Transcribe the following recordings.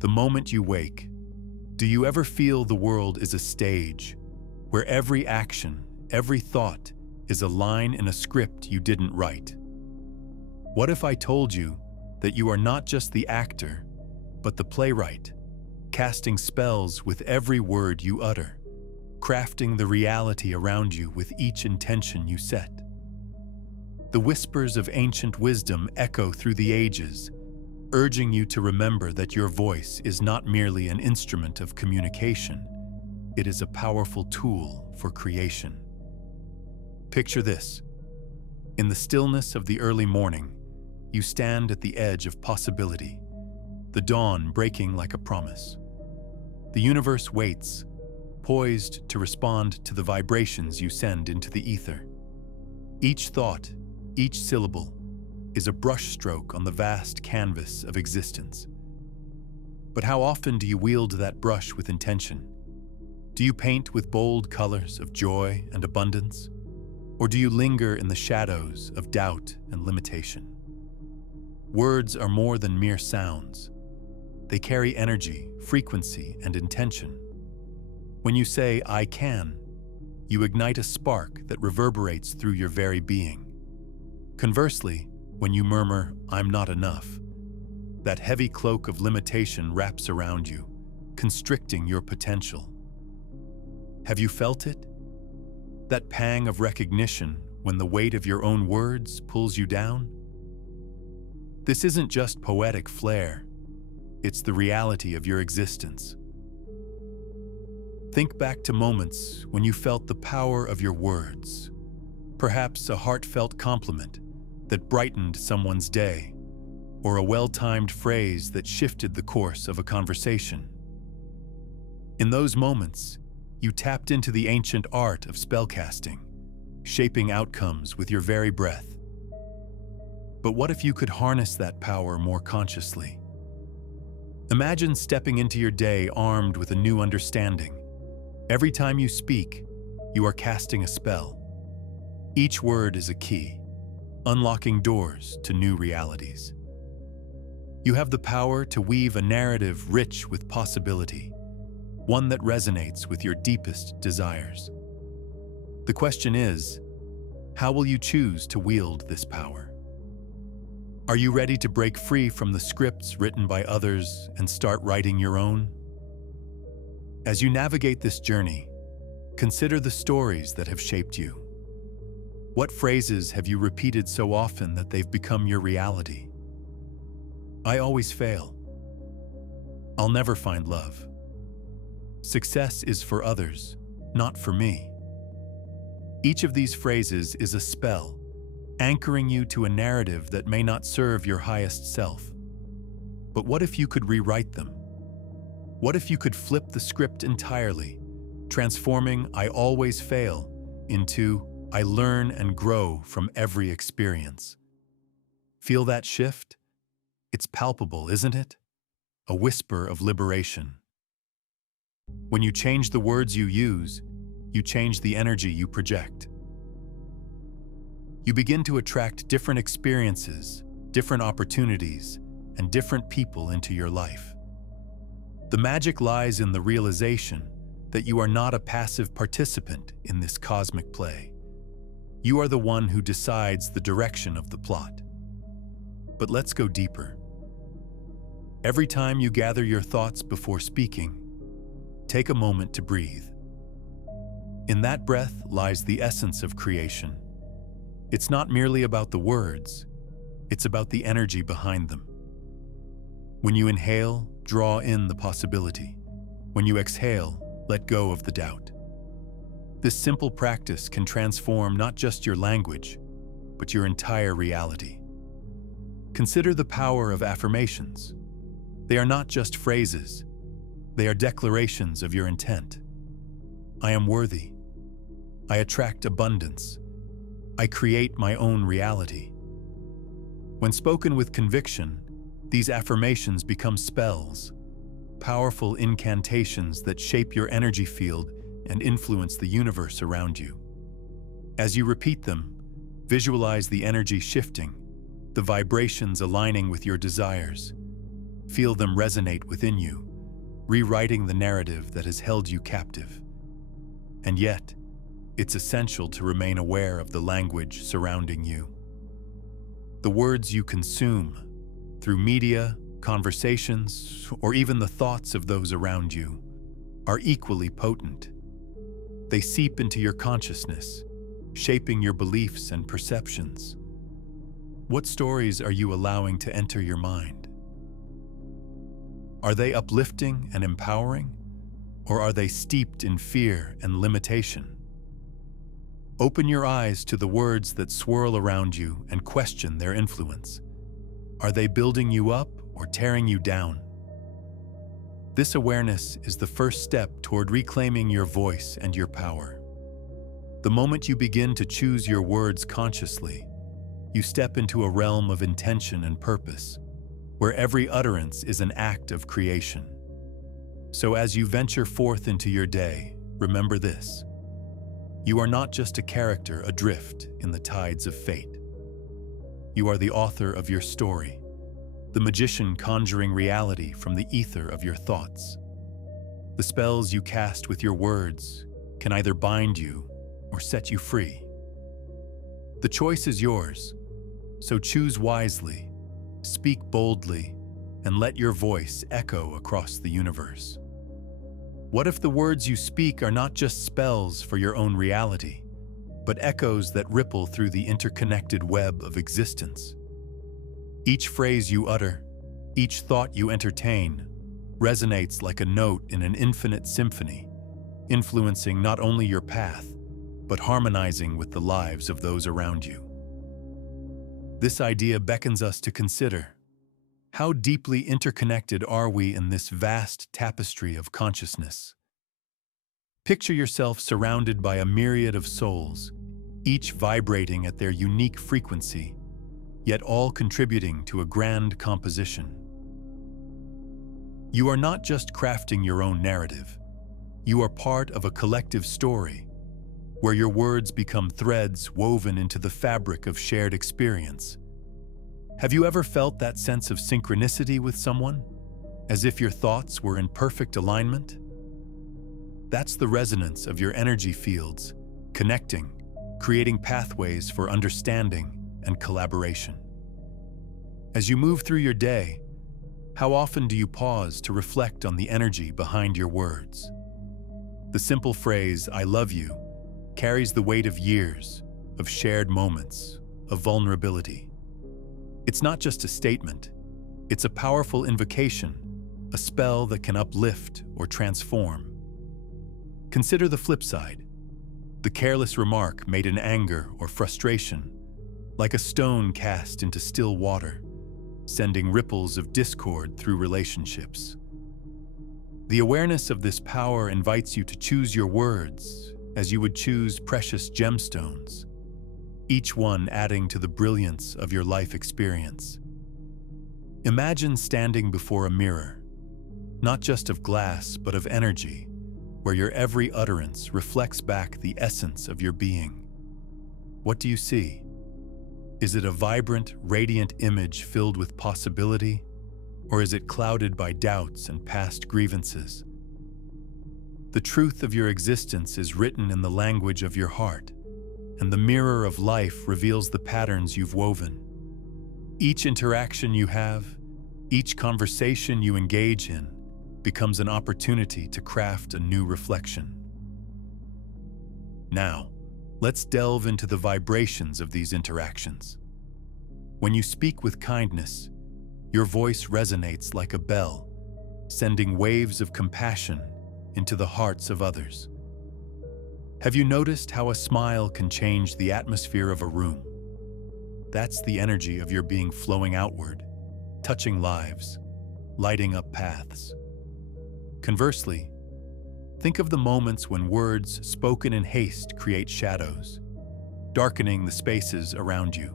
The moment you wake, do you ever feel the world is a stage where every action, every thought is a line in a script you didn't write? What if I told you that you are not just the actor, but the playwright, casting spells with every word you utter, crafting the reality around you with each intention you set? The whispers of ancient wisdom echo through the ages, urging you to remember that your voice is not merely an instrument of communication, it is a powerful tool for creation. Picture this. In the stillness of the early morning, you stand at the edge of possibility, the dawn breaking like a promise. The universe waits, poised to respond to the vibrations you send into the ether. Each thought, each syllable, is a brushstroke on the vast canvas of existence. But how often do you wield that brush with intention? Do you paint with bold colors of joy and abundance? Or do you linger in the shadows of doubt and limitation? Words are more than mere sounds. They carry energy, frequency, and intention. When you say, "I can," you ignite a spark that reverberates through your very being. Conversely, when you murmur, "I'm not enough," that heavy cloak of limitation wraps around you, constricting your potential. Have you felt it? That pang of recognition when the weight of your own words pulls you down? This isn't just poetic flair, it's the reality of your existence. Think back to moments when you felt the power of your words, perhaps a heartfelt compliment that brightened someone's day, or a well-timed phrase that shifted the course of a conversation. In those moments, you tapped into the ancient art of spellcasting, shaping outcomes with your very breath. But what if you could harness that power more consciously? Imagine stepping into your day armed with a new understanding. Every time you speak, you are casting a spell. Each word is a key, unlocking doors to new realities. You have the power to weave a narrative rich with possibility, one that resonates with your deepest desires. The question is, how will you choose to wield this power? Are you ready to break free from the scripts written by others and start writing your own? As you navigate this journey, consider the stories that have shaped you. What phrases have you repeated so often that they've become your reality? I always fail. I'll never find love. Success is for others, not for me. Each of these phrases is a spell, anchoring you to a narrative that may not serve your highest self. But what if you could rewrite them? What if you could flip the script entirely, transforming "I always fail" into "I learn and grow from every experience"? Feel that shift? It's palpable, isn't it? A whisper of liberation. When you change the words you use, you change the energy you project. You begin to attract different experiences, different opportunities, and different people into your life. The magic lies in the realization that you are not a passive participant in this cosmic play. You are the one who decides the direction of the plot. But let's go deeper. Every time you gather your thoughts before speaking, take a moment to breathe. In that breath lies the essence of creation. It's not merely about the words, it's about the energy behind them. When you inhale, draw in the possibility. When you exhale, let go of the doubt. This simple practice can transform not just your language, but your entire reality. Consider the power of affirmations. They are not just phrases, they are declarations of your intent. I am worthy. I attract abundance. I create my own reality. When spoken with conviction, these affirmations become spells, powerful incantations that shape your energy field and influence the universe around you. As you repeat them, visualize the energy shifting, the vibrations aligning with your desires. Feel them resonate within you, rewriting the narrative that has held you captive. And yet, it's essential to remain aware of the language surrounding you. The words you consume, through media, conversations, or even the thoughts of those around you, are equally potent. They seep into your consciousness, shaping your beliefs and perceptions. What stories are you allowing to enter your mind? Are they uplifting and empowering, or are they steeped in fear and limitation? Open your eyes to the words that swirl around you and question their influence. Are they building you up or tearing you down? This awareness is the first step toward reclaiming your voice and your power. The moment you begin to choose your words consciously, you step into a realm of intention and purpose, where every utterance is an act of creation. So as you venture forth into your day, remember this: you are not just a character adrift in the tides of fate. You are the author of your story, the magician conjuring reality from the ether of your thoughts. The spells you cast with your words can either bind you or set you free. The choice is yours, so choose wisely, speak boldly, and let your voice echo across the universe. What if the words you speak are not just spells for your own reality, but echoes that ripple through the interconnected web of existence? Each phrase you utter, each thought you entertain, resonates like a note in an infinite symphony, influencing not only your path, but harmonizing with the lives of those around you. This idea beckons us to consider: how deeply interconnected are we in this vast tapestry of consciousness? Picture yourself surrounded by a myriad of souls, each vibrating at their unique frequency, yet all contributing to a grand composition. You are not just crafting your own narrative. You are part of a collective story, where your words become threads woven into the fabric of shared experience. Have you ever felt that sense of synchronicity with someone, as if your thoughts were in perfect alignment? That's the resonance of your energy fields, connecting, creating pathways for understanding and collaboration. As you move through your day, how often do you pause to reflect on the energy behind your words? The simple phrase, "I love you," carries the weight of years, of shared moments, of vulnerability. It's not just a statement, it's a powerful invocation, a spell that can uplift or transform. Consider the flip side: the careless remark made in anger or frustration, like a stone cast into still water, sending ripples of discord through relationships. The awareness of this power invites you to choose your words as you would choose precious gemstones, each one adding to the brilliance of your life experience. Imagine standing before a mirror, not just of glass but of energy, where your every utterance reflects back the essence of your being. What do you see? Is it a vibrant, radiant image filled with possibility, or is it clouded by doubts and past grievances? The truth of your existence is written in the language of your heart, and the mirror of life reveals the patterns you've woven. Each interaction you have, each conversation you engage in, becomes an opportunity to craft a new reflection. Now, let's delve into the vibrations of these interactions. When you speak with kindness, your voice resonates like a bell, sending waves of compassion into the hearts of others. Have you noticed how a smile can change the atmosphere of a room? That's the energy of your being flowing outward, touching lives, lighting up paths. Conversely, think of the moments when words spoken in haste create shadows, darkening the spaces around you.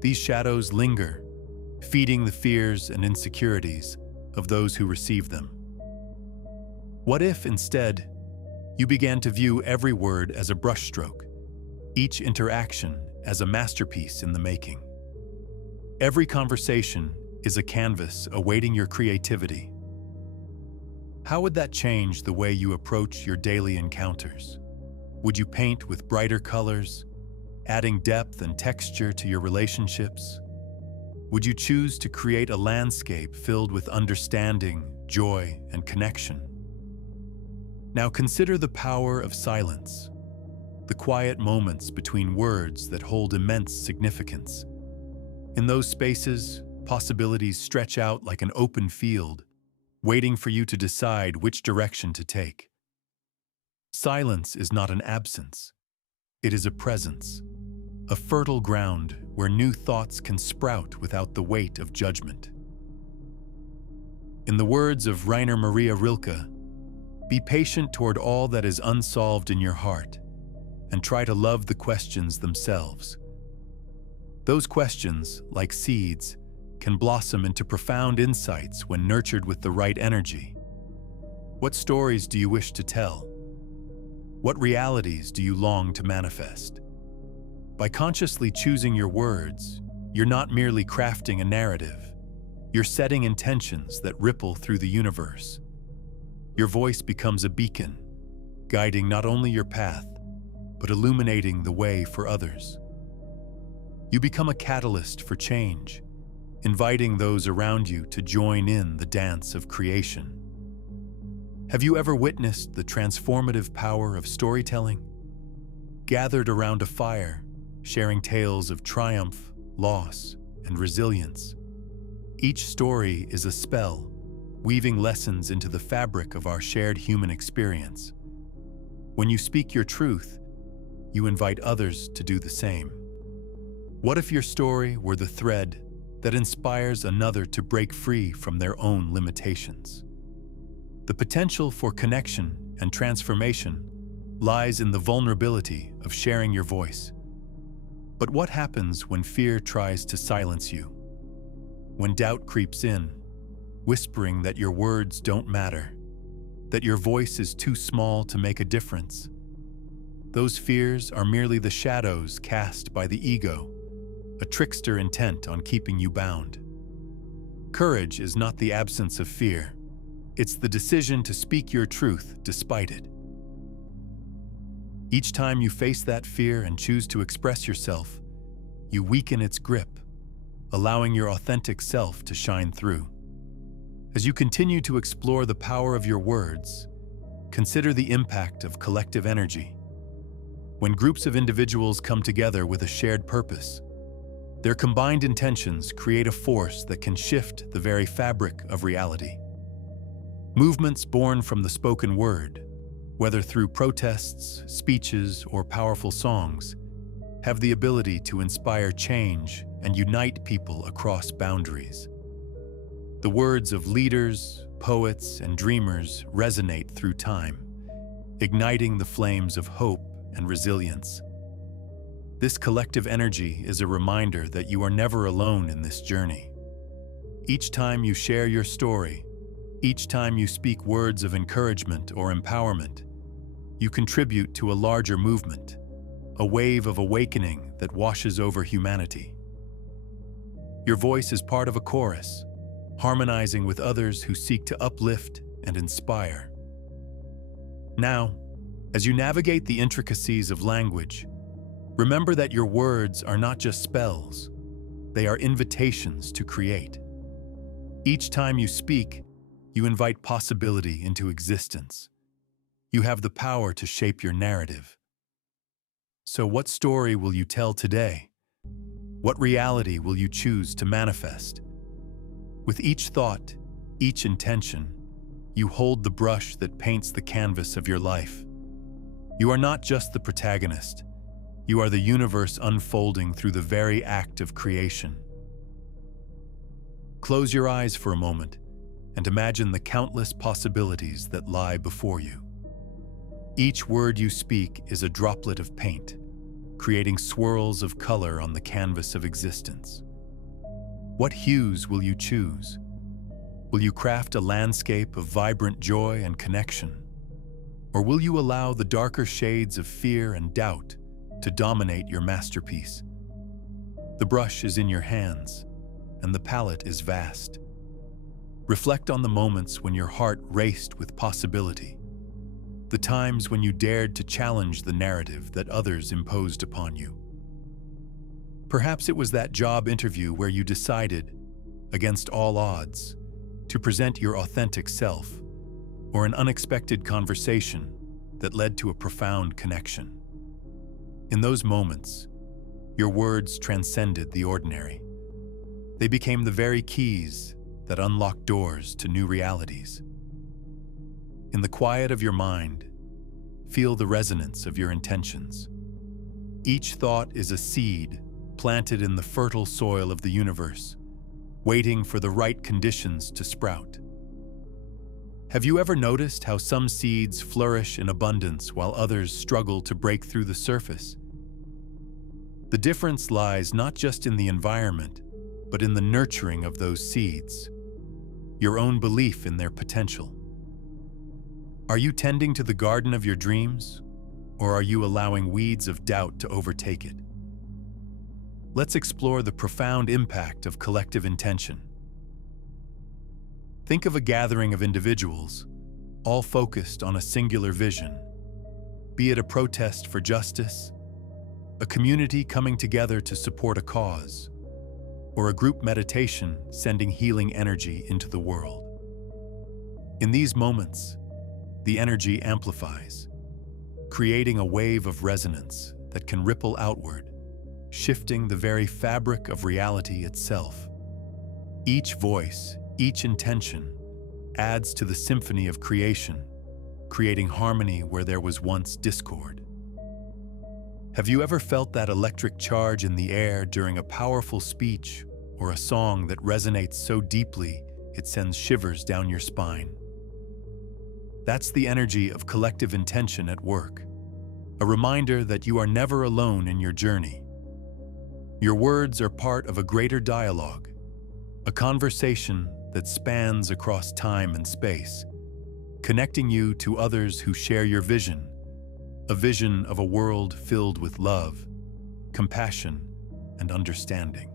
These shadows linger, feeding the fears and insecurities of those who receive them. What if, instead, you began to view every word as a brushstroke, each interaction as a masterpiece in the making? Every conversation is a canvas awaiting your creativity. How would that change the way you approach your daily encounters? Would you paint with brighter colors, adding depth and texture to your relationships? Would you choose to create a landscape filled with understanding, joy, and connection? Now consider the power of silence, the quiet moments between words that hold immense significance. In those spaces, possibilities stretch out like an open field, waiting for you to decide which direction to take. Silence is not an absence. It is a presence, a fertile ground where new thoughts can sprout without the weight of judgment. In the words of Rainer Maria Rilke, be patient toward all that is unsolved in your heart, and try to love the questions themselves. Those questions, like seeds, can blossom into profound insights when nurtured with the right energy. What stories do you wish to tell? What realities do you long to manifest? By consciously choosing your words, you're not merely crafting a narrative. You're setting intentions that ripple through the universe. Your voice becomes a beacon, guiding not only your path, but illuminating the way for others. You become a catalyst for change, inviting those around you to join in the dance of creation. Have you ever witnessed the transformative power of storytelling? Gathered around a fire, sharing tales of triumph, loss, and resilience. Each story is a spell, weaving lessons into the fabric of our shared human experience. When you speak your truth, you invite others to do the same. What if your story were the thread that inspires another to break free from their own limitations? The potential for connection and transformation lies in the vulnerability of sharing your voice. But what happens when fear tries to silence you? When doubt creeps in, whispering that your words don't matter, that your voice is too small to make a difference? Those fears are merely the shadows cast by the ego, a trickster intent on keeping you bound. Courage is not the absence of fear. It's the decision to speak your truth despite it. Each time you face that fear and choose to express yourself, you weaken its grip, allowing your authentic self to shine through. As you continue to explore the power of your words, consider the impact of collective energy. When groups of individuals come together with a shared purpose, their combined intentions create a force that can shift the very fabric of reality. Movements born from the spoken word, whether through protests, speeches, or powerful songs, have the ability to inspire change and unite people across boundaries. The words of leaders, poets, and dreamers resonate through time, igniting the flames of hope and resilience. This collective energy is a reminder that you are never alone in this journey. Each time you share your story, each time you speak words of encouragement or empowerment, you contribute to a larger movement, a wave of awakening that washes over humanity. Your voice is part of a chorus, harmonizing with others who seek to uplift and inspire. Now, as you navigate the intricacies of language, remember that your words are not just spells, they are invitations to create. Each time you speak, you invite possibility into existence. You have the power to shape your narrative. So what story will you tell today? What reality will you choose to manifest? With each thought, each intention, you hold the brush that paints the canvas of your life. You are not just the protagonist. You are the universe unfolding through the very act of creation. Close your eyes for a moment and imagine the countless possibilities that lie before you. Each word you speak is a droplet of paint, creating swirls of color on the canvas of existence. What hues will you choose? Will you craft a landscape of vibrant joy and connection? Or will you allow the darker shades of fear and doubt to dominate your masterpiece? The brush is in your hands. and the palette is vast. Reflect on the moments when your heart raced with possibility, the times when you dared to challenge the narrative that others imposed upon you. Perhaps it was that job interview where you decided, against all odds, to present your authentic self, or an unexpected conversation that led to a profound connection. In those moments, your words transcended the ordinary. They became the very keys that unlocked doors to new realities. In the quiet of your mind, feel the resonance of your intentions. Each thought is a seed planted in the fertile soil of the universe, waiting for the right conditions to sprout. Have you ever noticed how some seeds flourish in abundance while others struggle to break through the surface? The difference lies not just in the environment, but in the nurturing of those seeds, your own belief in their potential. Are you tending to the garden of your dreams, or are you allowing weeds of doubt to overtake it? Let's explore the profound impact of collective intention. Think of a gathering of individuals, all focused on a singular vision, be it a protest for justice, a community coming together to support a cause, or a group meditation sending healing energy into the world. In these moments, the energy amplifies, creating a wave of resonance that can ripple outward, shifting the very fabric of reality itself. Each voice, each intention, adds to the symphony of creation, creating harmony where there was once discord. Have you ever felt that electric charge in the air during a powerful speech or a song that resonates so deeply it sends shivers down your spine? That's the energy of collective intention at work, a reminder that you are never alone in your journey. Your words are part of a greater dialogue, a conversation that spans across time and space, connecting you to others who share your vision, a vision of a world filled with love, compassion, and understanding.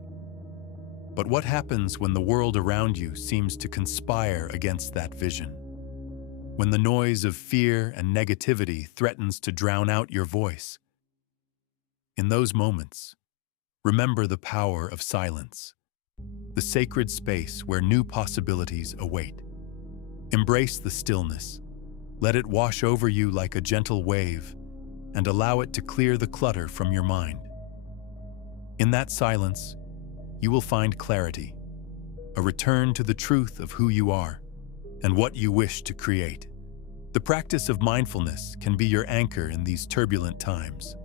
But what happens when the world around you seems to conspire against that vision? When the noise of fear and negativity threatens to drown out your voice? In those moments, remember the power of silence, the sacred space where new possibilities await. Embrace the stillness. Let it wash over you like a gentle wave, and allow it to clear the clutter from your mind. In that silence, you will find clarity, a return to the truth of who you are and what you wish to create. The practice of mindfulness can be your anchor in these turbulent times.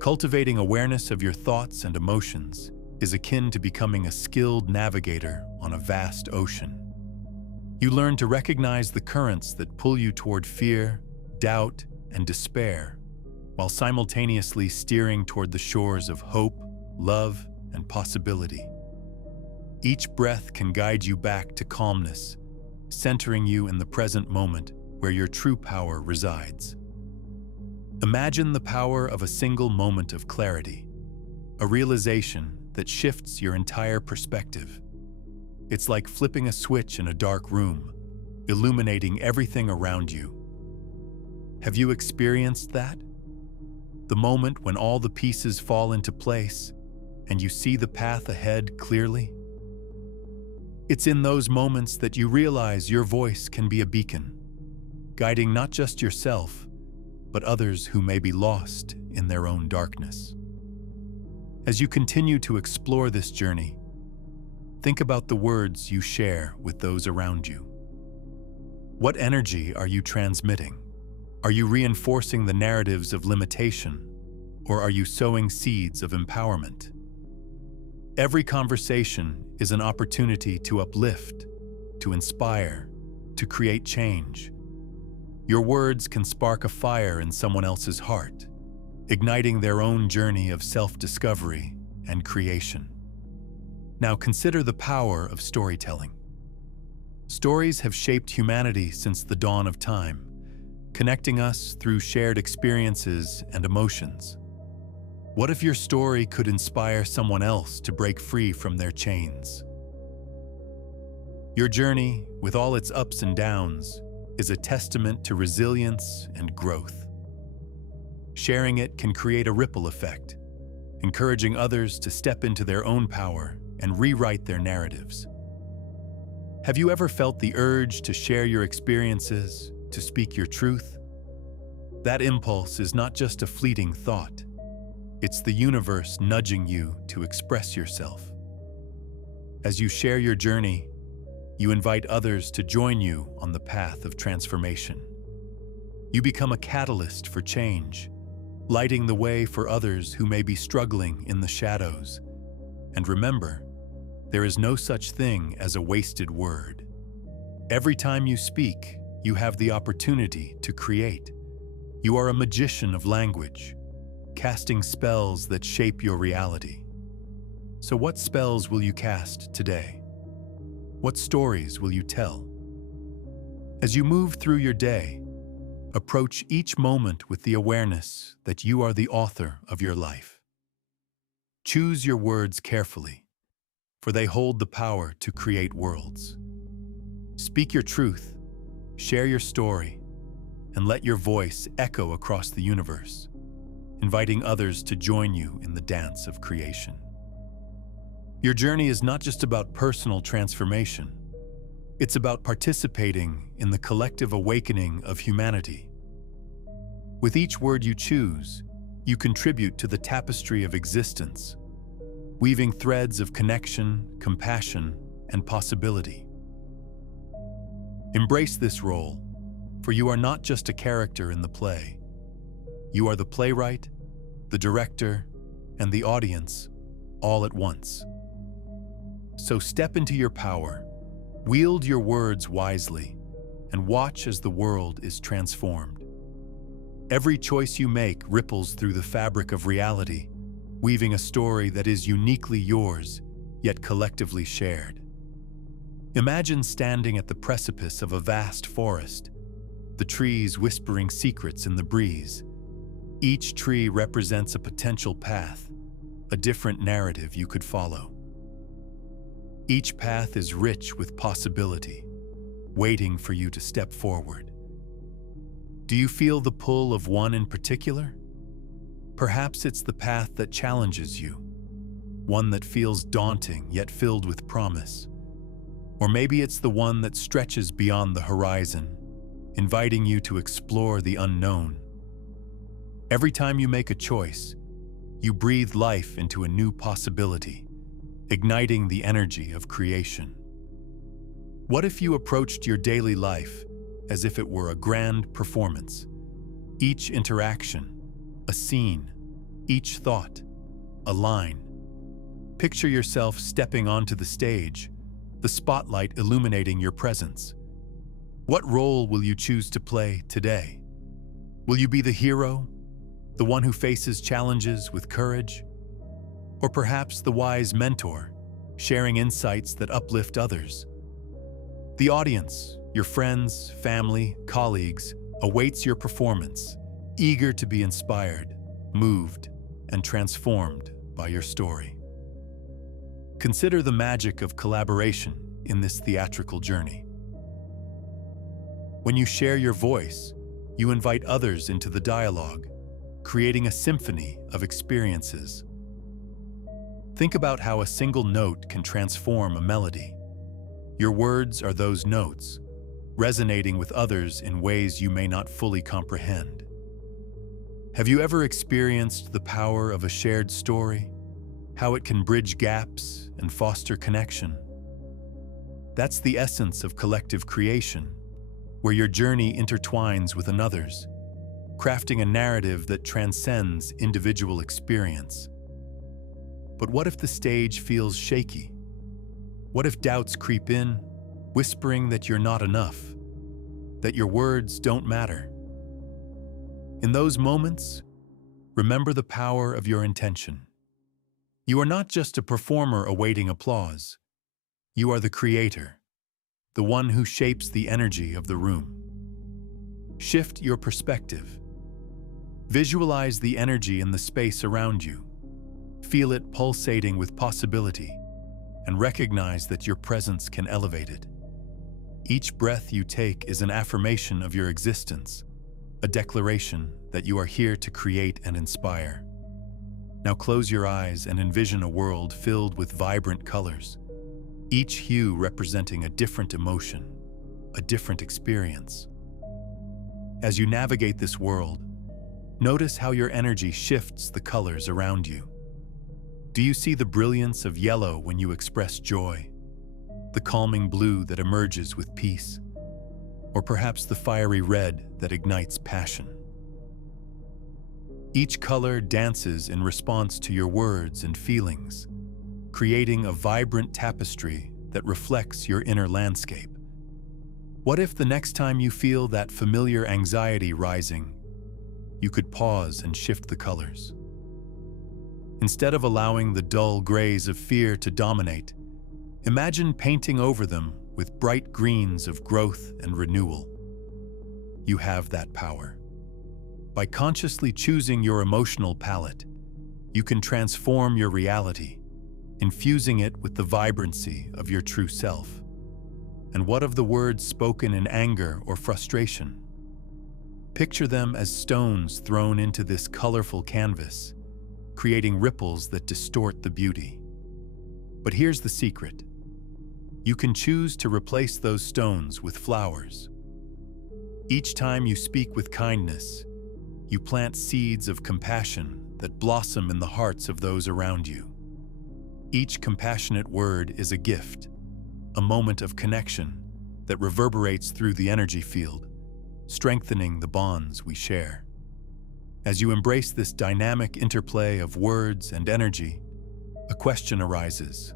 Cultivating awareness of your thoughts and emotions is akin to becoming a skilled navigator on a vast ocean. You learn to recognize the currents that pull you toward fear, doubt, and despair, while simultaneously steering toward the shores of hope, love, and possibility. Each breath can guide you back to calmness, centering you in the present moment where your true power resides. Imagine the power of a single moment of clarity, a realization that shifts your entire perspective. It's like flipping a switch in a dark room, illuminating everything around you. Have you experienced that? The moment when all the pieces fall into place and you see the path ahead clearly? It's in those moments that you realize your voice can be a beacon, guiding not just yourself, but others who may be lost in their own darkness. As you continue to explore this journey, think about the words you share with those around you. What energy are you transmitting? Are you reinforcing the narratives of limitation, or are you sowing seeds of empowerment? Every conversation is an opportunity to uplift, to inspire, to create change. Your words can spark a fire in someone else's heart, igniting their own journey of self-discovery and creation. Now consider the power of storytelling. Stories have shaped humanity since the dawn of time, connecting us through shared experiences and emotions. What if your story could inspire someone else to break free from their chains? Your journey, with all its ups and downs, is a testament to resilience and growth. Sharing it can create a ripple effect, encouraging others to step into their own power and rewrite their narratives. Have you ever felt the urge to share your experiences, to speak your truth? That impulse is not just a fleeting thought. It's the universe nudging you to express yourself. As you share your journey, you invite others to join you on the path of transformation. You become a catalyst for change, lighting the way for others who may be struggling in the shadows. And remember, there is no such thing as a wasted word. Every time you speak, you have the opportunity to create. You are a magician of language, casting spells that shape your reality. So what spells will you cast today? What stories will you tell? As you move through your day, approach each moment with the awareness that you are the author of your life. Choose your words carefully, for they hold the power to create worlds. Speak your truth, share your story, and let your voice echo across the universe, inviting others to join you in the dance of creation. Your journey is not just about personal transformation. It's about participating in the collective awakening of humanity. With each word you choose, you contribute to the tapestry of existence, weaving threads of connection, compassion, and possibility. Embrace this role, for you are not just a character in the play. You are the playwright, the director, and the audience, all at once. So step into your power, wield your words wisely, and watch as the world is transformed. Every choice you make ripples through the fabric of reality, weaving a story that is uniquely yours, yet collectively shared. Imagine standing at the precipice of a vast forest, the trees whispering secrets in the breeze. Each tree represents a potential path, a different narrative you could follow. Each path is rich with possibility, waiting for you to step forward. Do you feel the pull of one in particular? Perhaps it's the path that challenges you, one that feels daunting yet filled with promise. Or maybe it's the one that stretches beyond the horizon, inviting you to explore the unknown. Every time you make a choice, you breathe life into a new possibility, igniting the energy of creation. What if you approached your daily life as if it were a grand performance? Each interaction, a scene, each thought, a line. Picture yourself stepping onto the stage, the spotlight illuminating your presence. What role will you choose to play today? Will you be the hero, the one who faces challenges with courage? Or perhaps the wise mentor, sharing insights that uplift others? The audience, your friends, family, colleagues, awaits your performance, eager to be inspired, moved, and transformed by your story. Consider the magic of collaboration in this theatrical journey. When you share your voice, you invite others into the dialogue, creating a symphony of experiences. Think about how a single note can transform a melody. Your words are those notes, resonating with others in ways you may not fully comprehend. Have you ever experienced the power of a shared story? How it can bridge gaps and foster connection? That's the essence of collective creation, where your journey intertwines with another's, crafting a narrative that transcends individual experience. But what if the stage feels shaky? What if doubts creep in, whispering that you're not enough, that your words don't matter? In those moments, remember the power of your intention. You are not just a performer awaiting applause. You are the creator, the one who shapes the energy of the room. Shift your perspective. Visualize the energy in the space around you. Feel it pulsating with possibility, and recognize that your presence can elevate it. Each breath you take is an affirmation of your existence, a declaration that you are here to create and inspire. Now close your eyes and envision a world filled with vibrant colors, each hue representing a different emotion, a different experience. As you navigate this world, notice how your energy shifts the colors around you. Do you see the brilliance of yellow when you express joy, the calming blue that emerges with peace, or perhaps the fiery red that ignites passion? Each color dances in response to your words and feelings, creating a vibrant tapestry that reflects your inner landscape. What if the next time you feel that familiar anxiety rising, you could pause and shift the colors? Instead of allowing the dull grays of fear to dominate, imagine painting over them with bright greens of growth and renewal. You have that power. By consciously choosing your emotional palette, you can transform your reality, infusing it with the vibrancy of your true self. And what of the words spoken in anger or frustration? Picture them as stones thrown into this colorful canvas, creating ripples that distort the beauty. But here's the secret. You can choose to replace those stones with flowers. Each time you speak with kindness, you plant seeds of compassion that blossom in the hearts of those around you. Each compassionate word is a gift, a moment of connection that reverberates through the energy field, strengthening the bonds we share. As you embrace this dynamic interplay of words and energy, a question arises.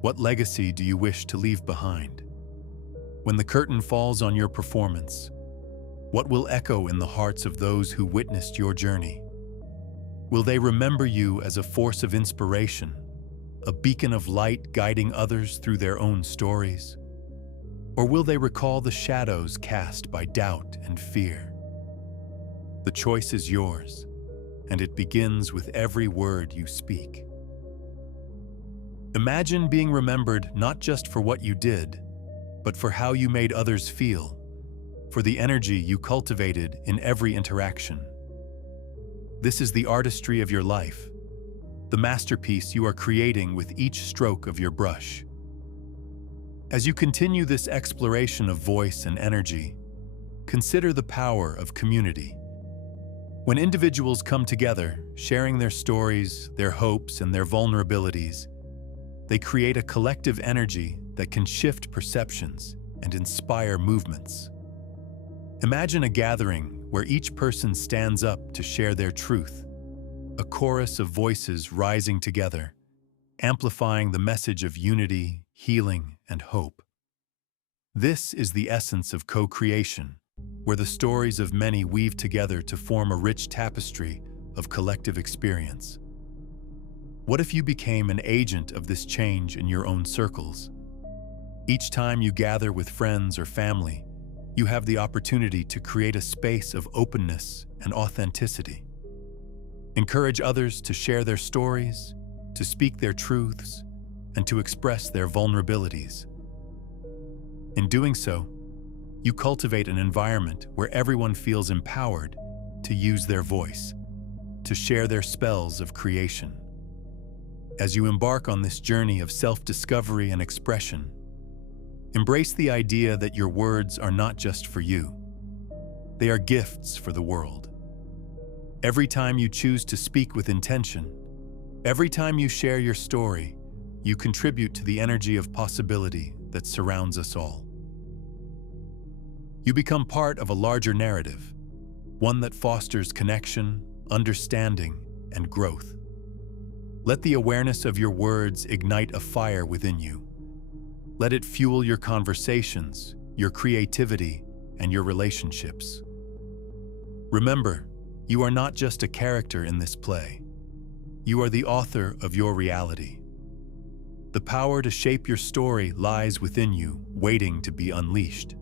What legacy do you wish to leave behind? When the curtain falls on your performance, what will echo in the hearts of those who witnessed your journey? Will they remember you as a force of inspiration, a beacon of light guiding others through their own stories? Or will they recall the shadows cast by doubt and fear? The choice is yours, and it begins with every word you speak. Imagine being remembered not just for what you did, but for how you made others feel, for the energy you cultivated in every interaction. This is the artistry of your life, the masterpiece you are creating with each stroke of your brush. As you continue this exploration of voice and energy, consider the power of community. When individuals come together, sharing their stories, their hopes, and their vulnerabilities, they create a collective energy that can shift perceptions and inspire movements. Imagine a gathering where each person stands up to share their truth, a chorus of voices rising together, amplifying the message of unity, healing, and hope. This is the essence of co-creation, where the stories of many weave together to form a rich tapestry of collective experience. What if you became an agent of this change in your own circles? Each time you gather with friends or family, you have the opportunity to create a space of openness and authenticity. Encourage others to share their stories, to speak their truths, and to express their vulnerabilities. In doing so, you cultivate an environment where everyone feels empowered to use their voice, to share their spells of creation. As you embark on this journey of self-discovery and expression, embrace the idea that your words are not just for you. They are gifts for the world. Every time you choose to speak with intention, every time you share your story, you contribute to the energy of possibility that surrounds us all. You become part of a larger narrative, one that fosters connection, understanding, and growth. Let the awareness of your words ignite a fire within you. Let it fuel your conversations, your creativity, and your relationships. Remember, you are not just a character in this play. You are the author of your reality. The power to shape your story lies within you, waiting to be unleashed.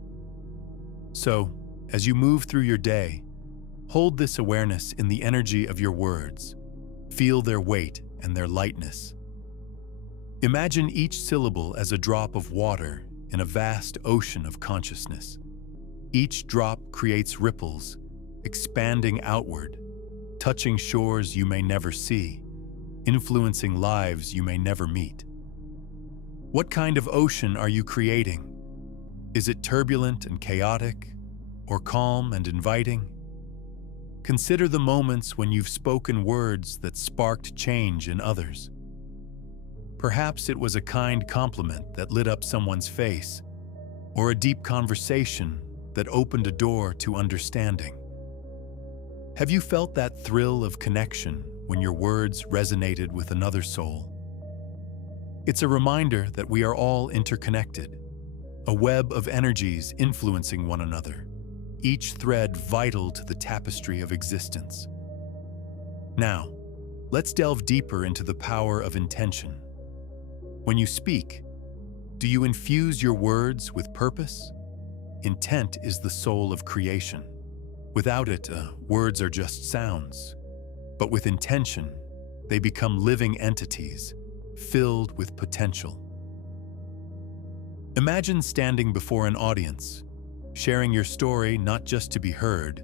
So, as you move through your day, Hold this awareness in the energy of your words. Feel their weight and their lightness. Imagine each syllable as a drop of water in a vast ocean of consciousness. Each drop creates ripples, expanding outward, touching shores you may never see, influencing lives you may never meet. What kind of ocean are you creating? Is it turbulent and chaotic, or calm and inviting? Consider the moments when you've spoken words that sparked change in others. Perhaps it was a kind compliment that lit up someone's face, or a deep conversation that opened a door to understanding. Have you felt that thrill of connection when your words resonated with another soul? It's a reminder that we are all interconnected, a web of energies influencing one another, each thread vital to the tapestry of existence. Now, let's delve deeper into the power of intention. When you speak, do you infuse your words with purpose? Intent is the soul of creation. Without it, words are just sounds. But with intention, they become living entities, filled with potential. Imagine standing before an audience, sharing your story not just to be heard,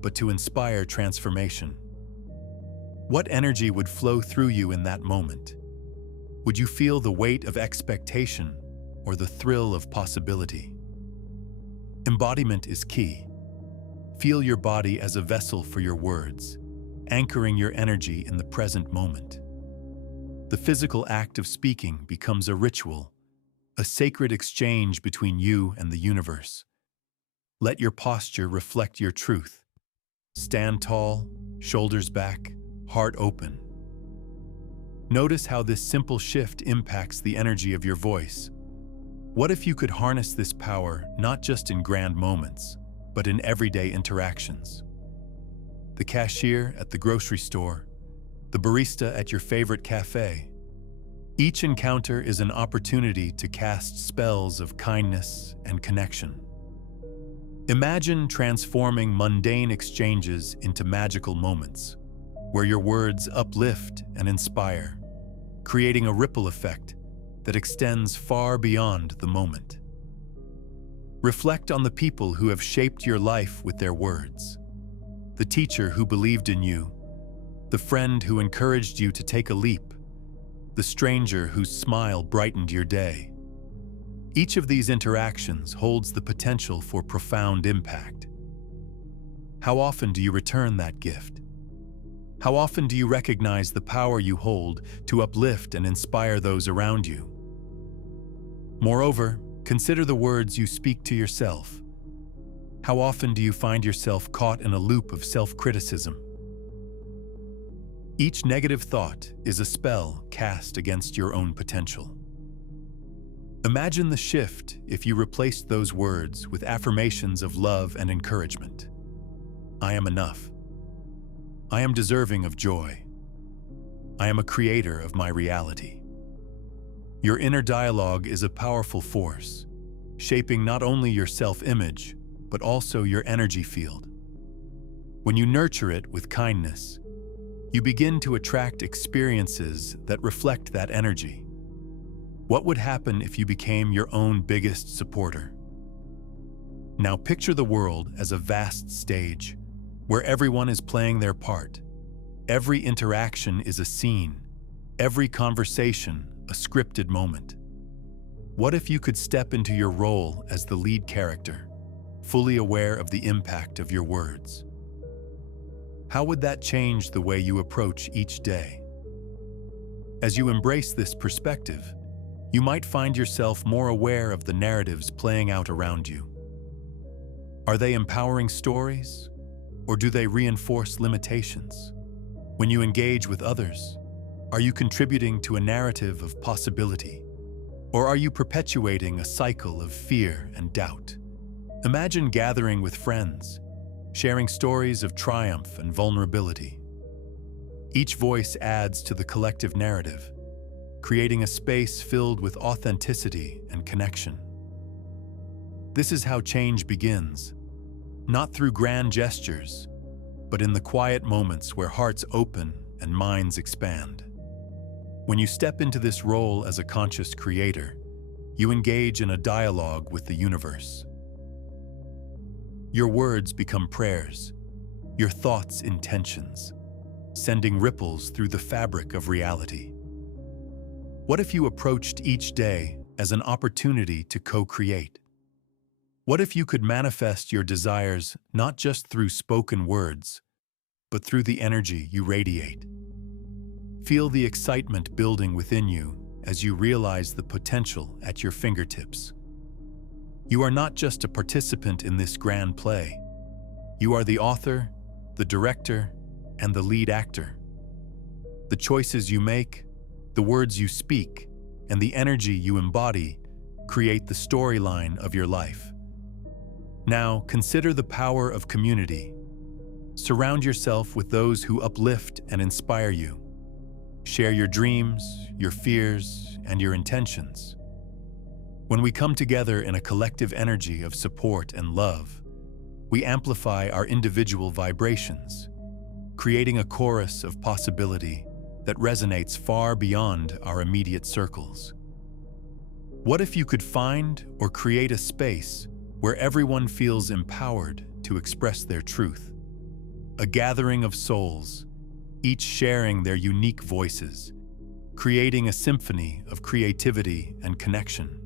but to inspire transformation. What energy would flow through you in that moment? Would you feel the weight of expectation or the thrill of possibility? Embodiment is key. Feel your body as a vessel for your words, anchoring your energy in the present moment. The physical act of speaking becomes a ritual, a sacred exchange between you and the universe. Let your posture reflect your truth. Stand tall, shoulders back, heart open. Notice how this simple shift impacts the energy of your voice. What if you could harness this power not just in grand moments, but in everyday interactions? The cashier at the grocery store, the barista at your favorite cafe. Each encounter is an opportunity to cast spells of kindness and connection. Imagine transforming mundane exchanges into magical moments, where your words uplift and inspire, creating a ripple effect that extends far beyond the moment. Reflect on the people who have shaped your life with their words. The teacher who believed in you, the friend who encouraged you to take a leap, the stranger whose smile brightened your day. Each of these interactions holds the potential for profound impact. How often do you return that gift? How often do you recognize the power you hold to uplift and inspire those around you? Moreover, consider the words you speak to yourself. How often do you find yourself caught in a loop of self-criticism? Each negative thought is a spell cast against your own potential. Imagine the shift if you replaced those words with affirmations of love and encouragement. I am enough. I am deserving of joy. I am a creator of my reality. Your inner dialogue is a powerful force, shaping not only your self-image, but also your energy field. When you nurture it with kindness, you begin to attract experiences that reflect that energy. What would happen if you became your own biggest supporter? Now picture the world as a vast stage, where everyone is playing their part. Every interaction is a scene, every conversation a scripted moment. What if you could step into your role as the lead character, fully aware of the impact of your words? How would that change the way you approach each day? As you embrace this perspective, you might find yourself more aware of the narratives playing out around you. Are they empowering stories, or do they reinforce limitations? When you engage with others, are you contributing to a narrative of possibility, or are you perpetuating a cycle of fear and doubt? Imagine gathering with friends, sharing stories of triumph and vulnerability. Each voice adds to the collective narrative, creating a space filled with authenticity and connection. This is how change begins, not through grand gestures, but in the quiet moments where hearts open and minds expand. When you step into this role as a conscious creator, you engage in a dialogue with the universe. Your words become prayers, your thoughts intentions, sending ripples through the fabric of reality. What if you approached each day as an opportunity to co-create? What if you could manifest your desires not just through spoken words, but through the energy you radiate? Feel the excitement building within you as you realize the potential at your fingertips. You are not just a participant in this grand play. You are the author, the director, and the lead actor. The choices you make, the words you speak, and the energy you embody create the storyline of your life. Now, consider the power of community. Surround yourself with those who uplift and inspire you. Share your dreams, your fears, and your intentions. When we come together in a collective energy of support and love, we amplify our individual vibrations, creating a chorus of possibility that resonates far beyond our immediate circles. What if you could find or create a space where everyone feels empowered to express their truth? A gathering of souls, each sharing their unique voices, creating a symphony of creativity and connection.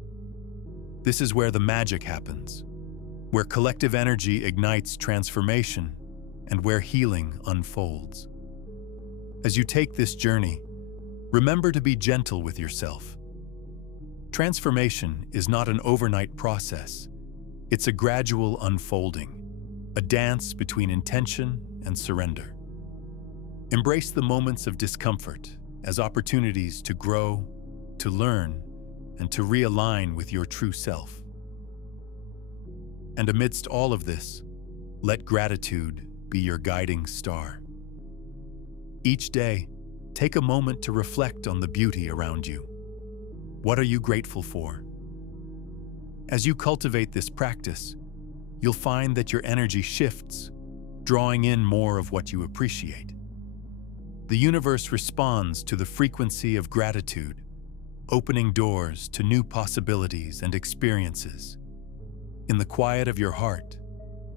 This is where the magic happens, where collective energy ignites transformation and where healing unfolds. As you take this journey, remember to be gentle with yourself. Transformation is not an overnight process. It's a gradual unfolding, a dance between intention and surrender. Embrace the moments of discomfort as opportunities to grow, to learn, and to realign with your true self. And amidst all of this, let gratitude be your guiding star. Each day, take a moment to reflect on the beauty around you. What are you grateful for? As you cultivate this practice, you'll find that your energy shifts, drawing in more of what you appreciate. The universe responds to the frequency of gratitude, opening doors to new possibilities and experiences. In the quiet of your heart,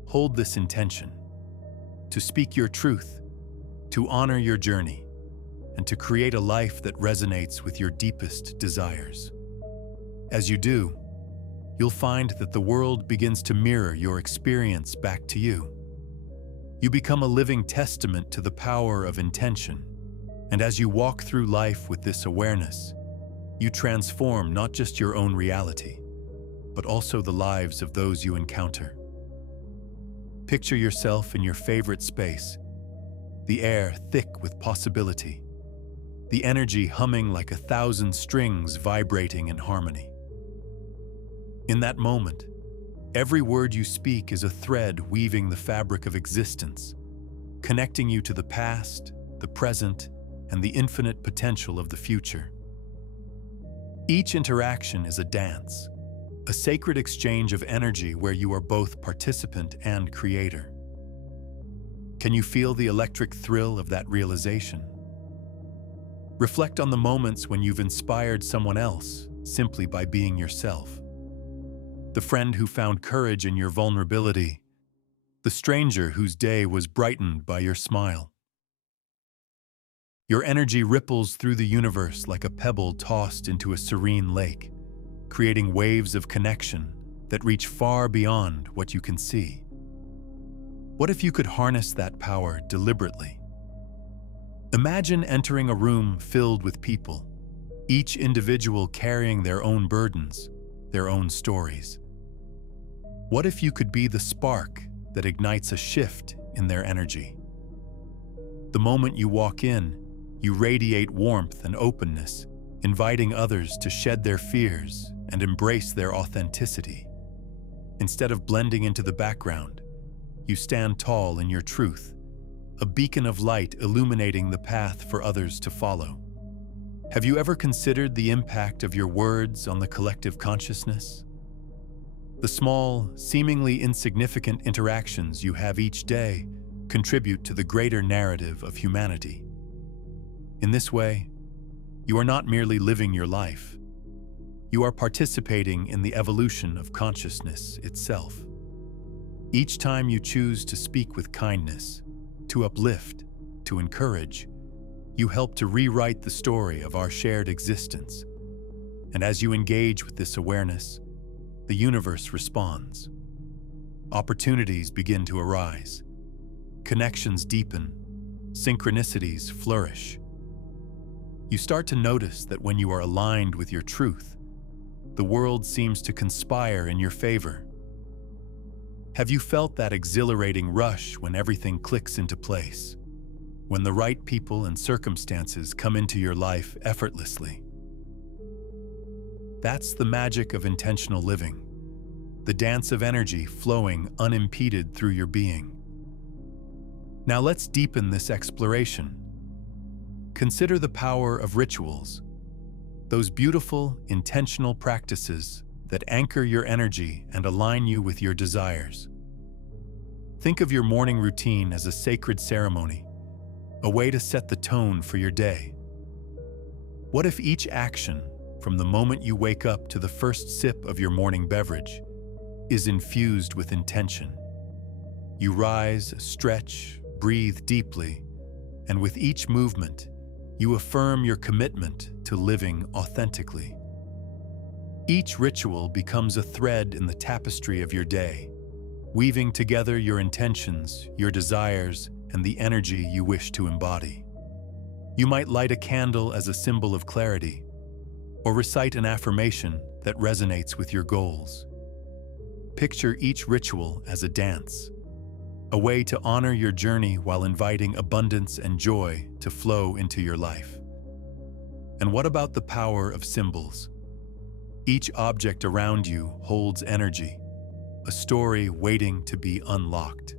hold this intention: to speak your truth, to honor your journey, and to create a life that resonates with your deepest desires. As you do, you'll find that the world begins to mirror your experience back to you. You become a living testament to the power of intention, and as you walk through life with this awareness, you transform not just your own reality, but also the lives of those you encounter. Picture yourself in your favorite space, the air thick with possibility, the energy humming like 1,000 strings vibrating in harmony. In that moment, every word you speak is a thread weaving the fabric of existence, connecting you to the past, the present, and the infinite potential of the future. Each interaction is a dance, a sacred exchange of energy where you are both participant and creator. Can you feel the electric thrill of that realization? Reflect on the moments when you've inspired someone else simply by being yourself. The friend who found courage in your vulnerability, the stranger whose day was brightened by your smile. Your energy ripples through the universe like a pebble tossed into a serene lake, creating waves of connection that reach far beyond what you can see. What if you could harness that power deliberately? Imagine entering a room filled with people, each individual carrying their own burdens, their own stories. What if you could be the spark that ignites a shift in their energy? The moment you walk in, you radiate warmth and openness, inviting others to shed their fears and embrace their authenticity. Instead of blending into the background, you stand tall in your truth, a beacon of light illuminating the path for others to follow. Have you ever considered the impact of your words on the collective consciousness? The small, seemingly insignificant interactions you have each day contribute to the greater narrative of humanity. In this way, you are not merely living your life. You are participating in the evolution of consciousness itself. Each time you choose to speak with kindness, to uplift, to encourage, you help to rewrite the story of our shared existence. And as you engage with this awareness, the universe responds. Opportunities begin to arise. Connections deepen. Synchronicities flourish. You start to notice that when you are aligned with your truth, the world seems to conspire in your favor. Have you felt that exhilarating rush when everything clicks into place? When the right people and circumstances come into your life effortlessly? That's the magic of intentional living, the dance of energy flowing unimpeded through your being. Now let's deepen this exploration. Consider the power of rituals, those beautiful, intentional practices that anchor your energy and align you with your desires. Think of your morning routine as a sacred ceremony, a way to set the tone for your day. What if each action, from the moment you wake up to the first sip of your morning beverage, is infused with intention? You rise, stretch, breathe deeply, and with each movement, you affirm your commitment to living authentically. Each ritual becomes a thread in the tapestry of your day, weaving together your intentions, your desires, and the energy you wish to embody. You might light a candle as a symbol of clarity, or recite an affirmation that resonates with your goals. Picture each ritual as a dance, a way to honor your journey while inviting abundance and joy to flow into your life. And what about the power of symbols? Each object around you holds energy, a story waiting to be unlocked.